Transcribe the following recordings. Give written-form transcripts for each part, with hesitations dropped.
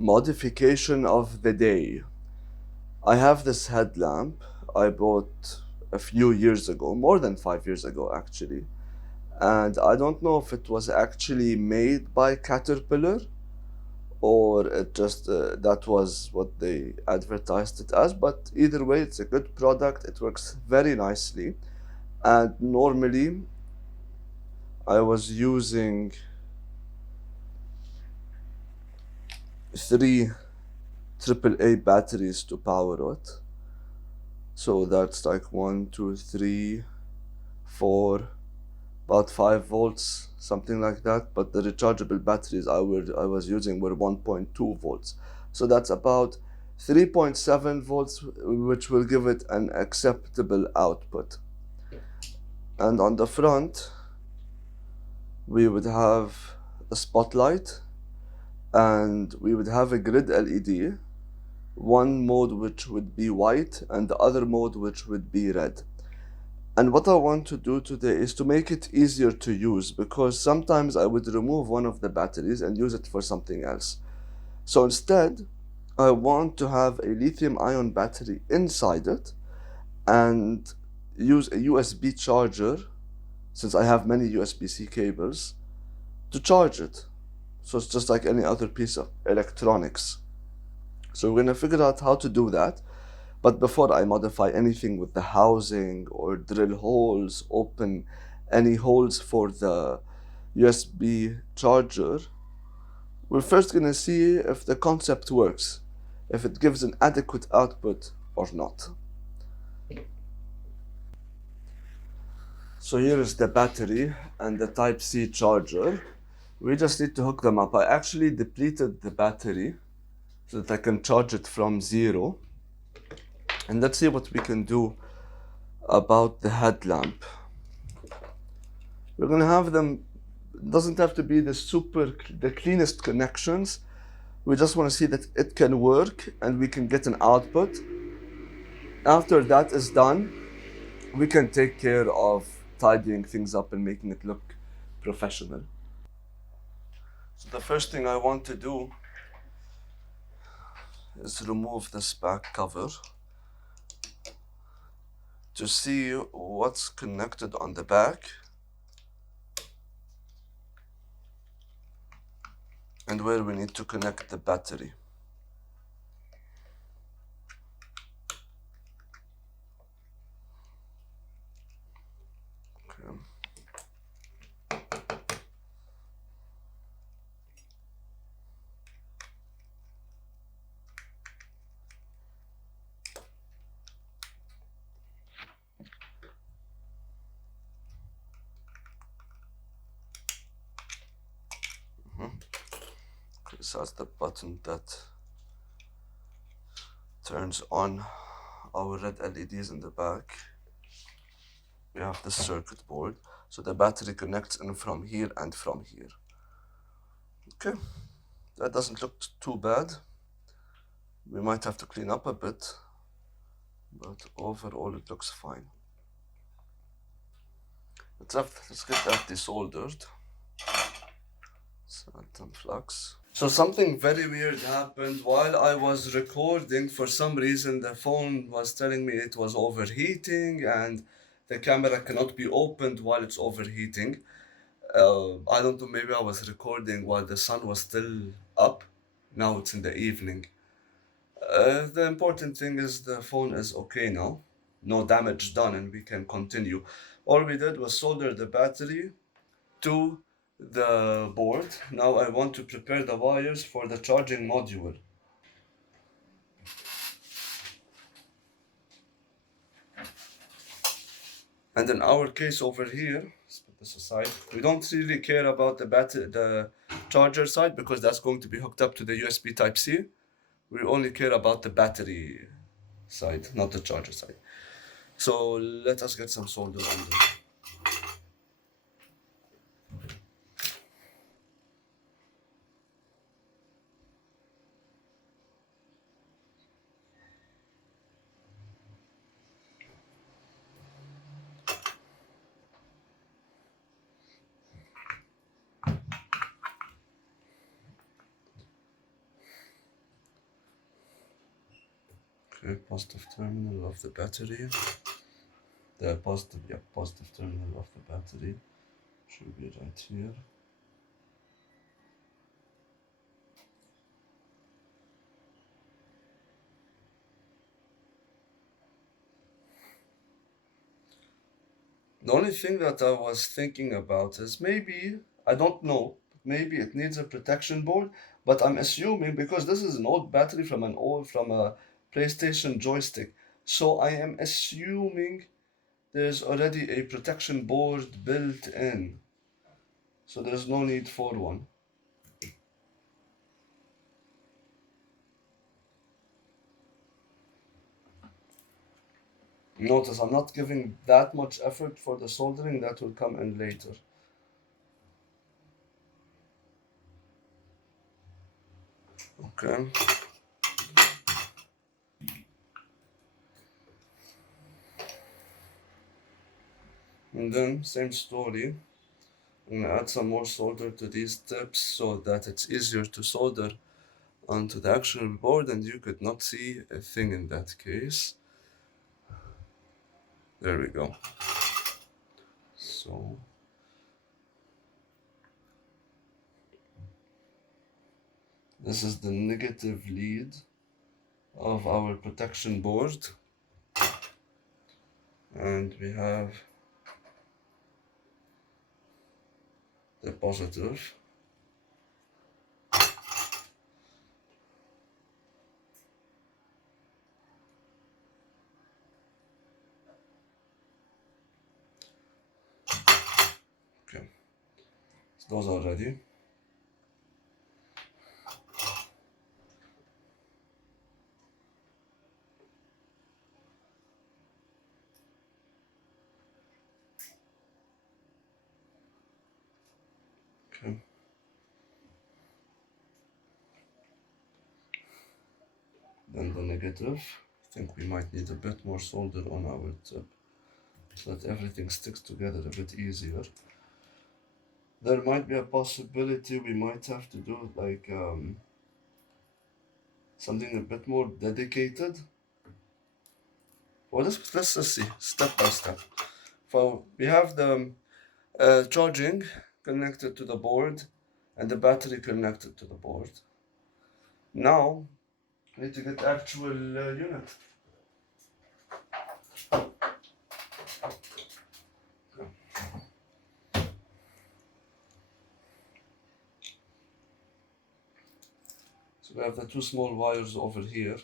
Modification of the day. I have this headlamp I bought a few years ago, more than 5 years ago actually. And I don't know if it was actually made by Caterpillar or it just that was what they advertised it as, but either way it's a good product. It works very nicely, and normally I was using 3 AAA batteries to power it. So that's like 1, 2, 3, 4, about 5 volts, something like that. But the rechargeable batteries I was using were 1.2 volts. So that's about 3.7 volts, which will give it an acceptable output. And on the front, we would have a spotlight, and we would have a grid LED, one mode which would be white and the other mode which would be red. And what I want to do today is to make it easier to use, because sometimes I would remove one of the batteries and use it for something else. So instead, I want to have a lithium-ion battery inside it and use a USB charger, since I have many USB-C cables, to charge it. So it's just like any other piece of electronics. So we're gonna figure out how to do that. But before I modify anything with the housing or drill holes, open any holes for the USB charger, we're first gonna see if the concept works, if it gives an adequate output or not. So here is the battery and the Type-C charger. We just need to hook them up. I actually depleted the battery so that I can charge it from 0. And let's see what we can do about the headlamp. We're gonna have them, it doesn't have to be the cleanest connections. We just wanna see that it can work and we can get an output. After that is done, we can take care of tidying things up and making it look professional. So the first thing I want to do is remove this back cover to see what's connected on the back and where we need to connect the battery. Okay. So that's the button that turns on our red LEDs in the back. We have the circuit board, so the battery connects in from here and from here. Okay, that doesn't look too bad. We might have to clean up a bit, but overall it looks fine. Let's get that desoldered. Some flux. So something very weird happened while I was recording. For some reason the phone was telling me it was overheating and the camera cannot be opened while it's overheating. I don't know, maybe I was recording while the sun was still up. Now it's in the evening. The important thing is the phone is okay now. No damage done and we can continue. All we did was solder the battery to the board. Now I want to prepare the wires for the charging module. And in our case over here, let's put this aside, we don't really care about the charger side because that's going to be hooked up to the USB Type-C. We only care about the battery side, not the charger side. So let us get some solder on there. Okay, positive terminal of the battery. The positive terminal of the battery should be right here. The only thing that I was thinking about is maybe, I don't know, maybe it needs a protection board, but I'm assuming because this is an old battery from a PlayStation joystick, so I am assuming there's already a protection board built in. So there's no need for one. Notice I'm not giving that much effort for the soldering, that will come in later. Okay. And then same story. I'm gonna add some more solder to these tips so that it's easier to solder onto the actual board and you could not see a thing in that case. There we go. So this is the negative lead of our protection board, and we have the positive. Okay, so those are ready. Okay. Then the negative. I think we might need a bit more solder on our tip so that everything sticks together a bit easier. There might be a possibility we might have to do like something a bit more dedicated. Well, let's just see step by step. So we have the charging connected to the board and the battery connected to the board. Now we need to get the actual unit. So we have the two small wires over here,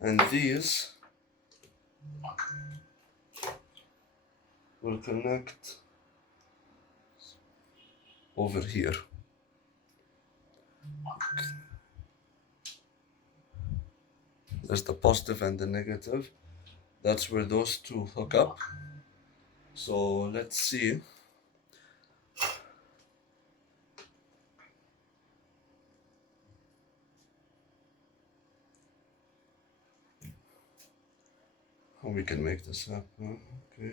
and these will connect over here. There's the positive and the negative. That's where those two hook up. So let's see. How we can make this happen. Okay.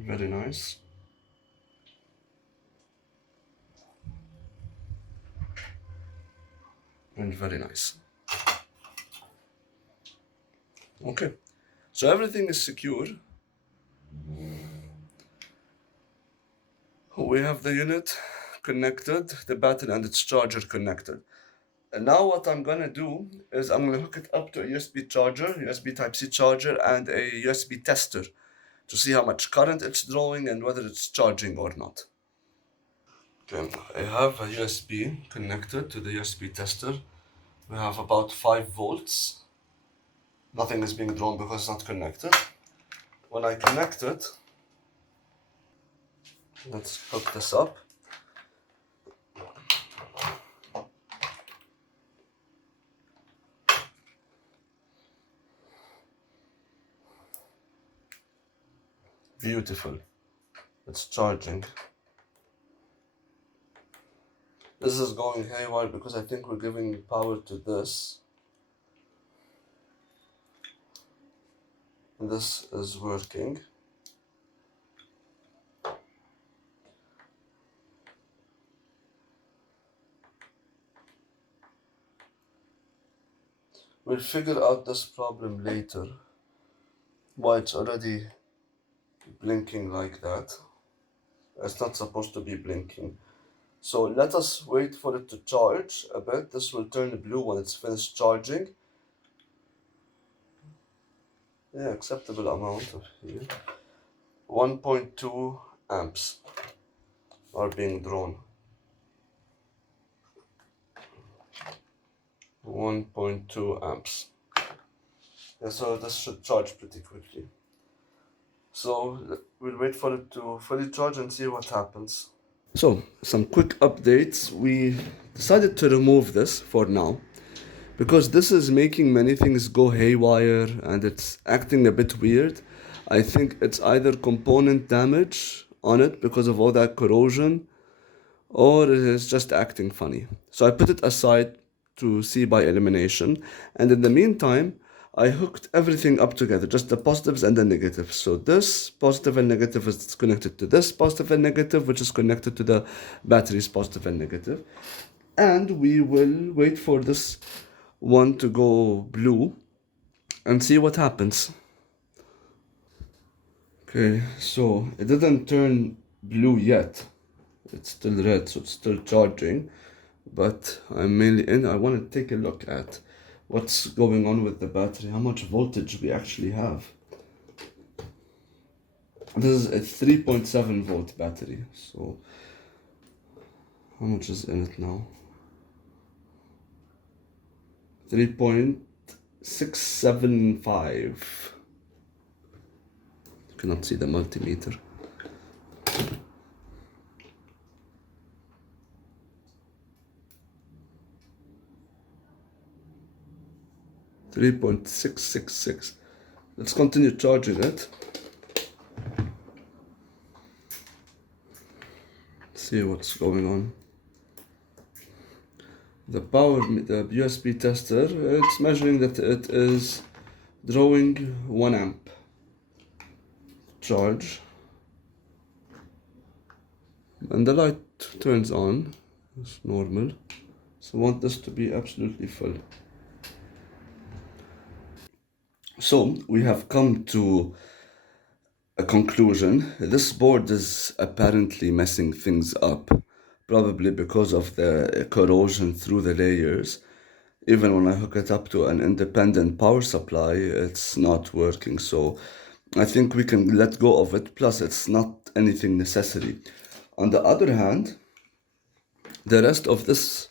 Very nice. And very nice. Okay, so everything is secure. We have the unit connected, the battery and its charger connected. And now what I'm gonna do is I'm gonna hook it up to a USB charger, USB Type-C charger, and a USB tester to see how much current it's drawing and whether it's charging or not. Okay, I have a USB connected to the USB tester. We have about 5 volts. Nothing is being drawn because it's not connected. When I connect it, let's hook this up. Beautiful. It's charging. This is going haywire because I think we're giving power to this. And this is working. We'll figure out this problem later. Why it's already blinking like that. It's not supposed to be blinking. So let us wait for it to charge a bit. This will turn blue when it's finished charging. Yeah, acceptable amount of here. 1.2 amps are being drawn. 1.2 amps. Yeah, so this should charge pretty quickly. So we'll wait for it to fully charge and see what happens. So, some quick updates. We decided to remove this for now because this is making many things go haywire and it's acting a bit weird. I think it's either component damage on it because of all that corrosion, or it is just acting funny. So I put it aside to see by elimination, and in the meantime, I hooked everything up together, just the positives and the negatives. So this positive and negative is connected to this positive and negative, which is connected to the battery's positive and negative. And we will wait for this one to go blue and see what happens. Okay, so it didn't turn blue yet. It's still red, so it's still charging. But I'm mainly in. I want to take a look at what's going on with the battery, how much voltage we actually have. This is a 3.7 volt battery, so how much is in it now? 3.675. You cannot see the multimeter. 3.666. Let's continue charging it. See what's going on. The USB tester, it's measuring that it is drawing 1 amp charge. And the light turns on, it's normal. So I want this to be absolutely full. So we have come to a conclusion. This board is apparently messing things up, probably because of the corrosion through the layers. Even when I hook it up to an independent power supply, it's not working. So I think we can let go of it. Plus, it's not anything necessary. On the other hand, the rest of this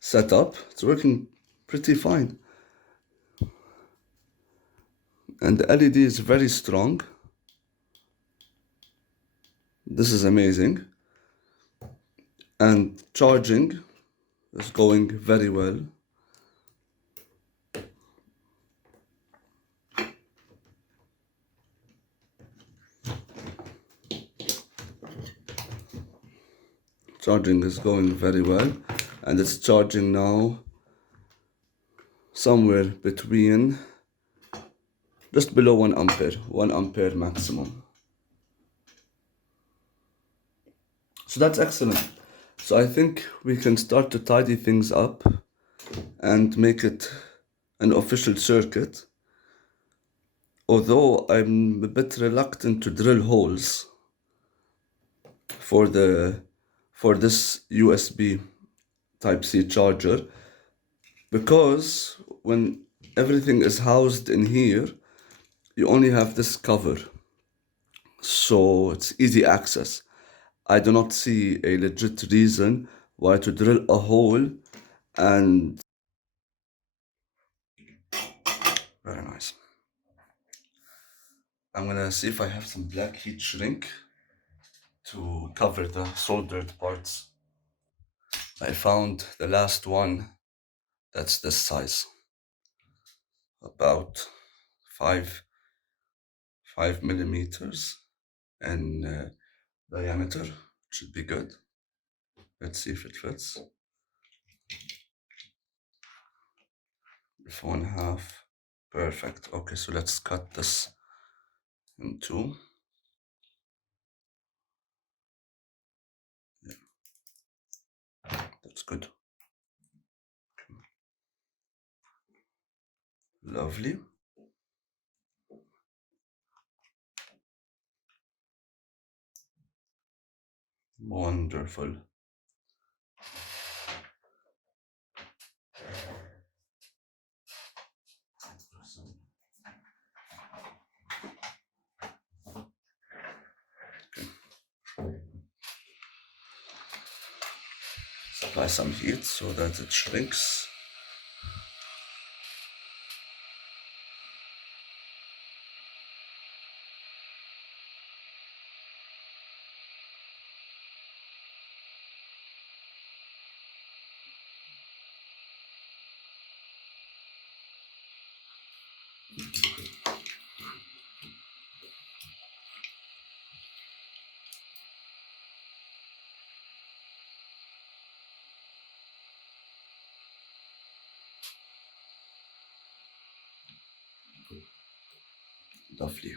setup, it's working pretty fine. And the LED is very strong. This is amazing. And charging is going very well. Charging is going very well, and it's charging now somewhere between just below 1 ampere, 1 ampere maximum. So that's excellent. So I think we can start to tidy things up and make it an official circuit. Although I'm a bit reluctant to drill holes for this USB Type-C charger, because when everything is housed in here, you only have this cover, so it's easy access. I do not see a legit reason why to drill a hole. And very nice. I'm gonna see if I have some black heat shrink to cover the soldered parts. I found the last one that's this size, about 5 millimeters in diameter. Should be good. Let's see if it fits. If 1/2, perfect. Okay, so let's cut this in two. Yeah, that's good. Lovely. Wonderful. Apply some heat so that it shrinks. Lovely.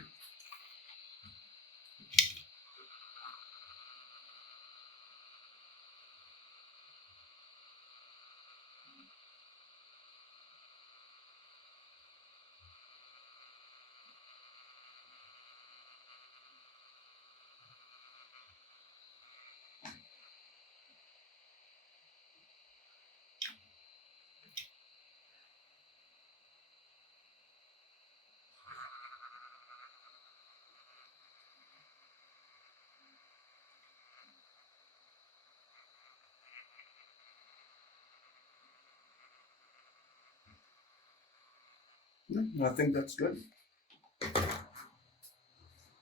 I think that's good.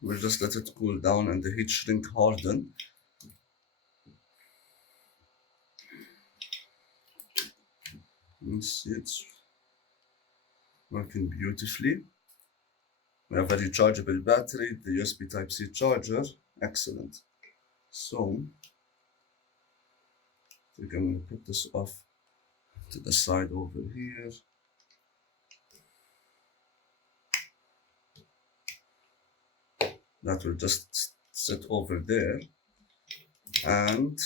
We'll just let it cool down and the heat shrink harden. You see it's working beautifully. We have a rechargeable battery, the USB Type-C charger. Excellent. So, we're going to put this off to the side over here. That will just sit over there. And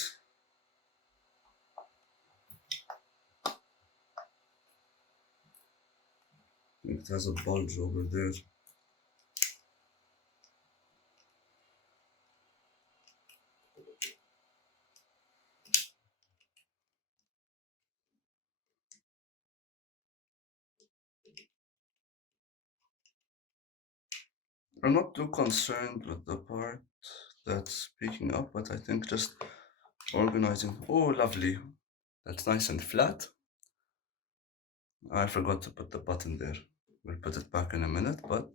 it has a bulge over there. I'm not too concerned with the part that's picking up, but I think just organizing. Oh, lovely. That's nice and flat. I forgot to put the button there. We'll put it back in a minute, but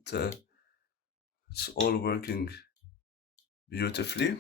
it's all working beautifully.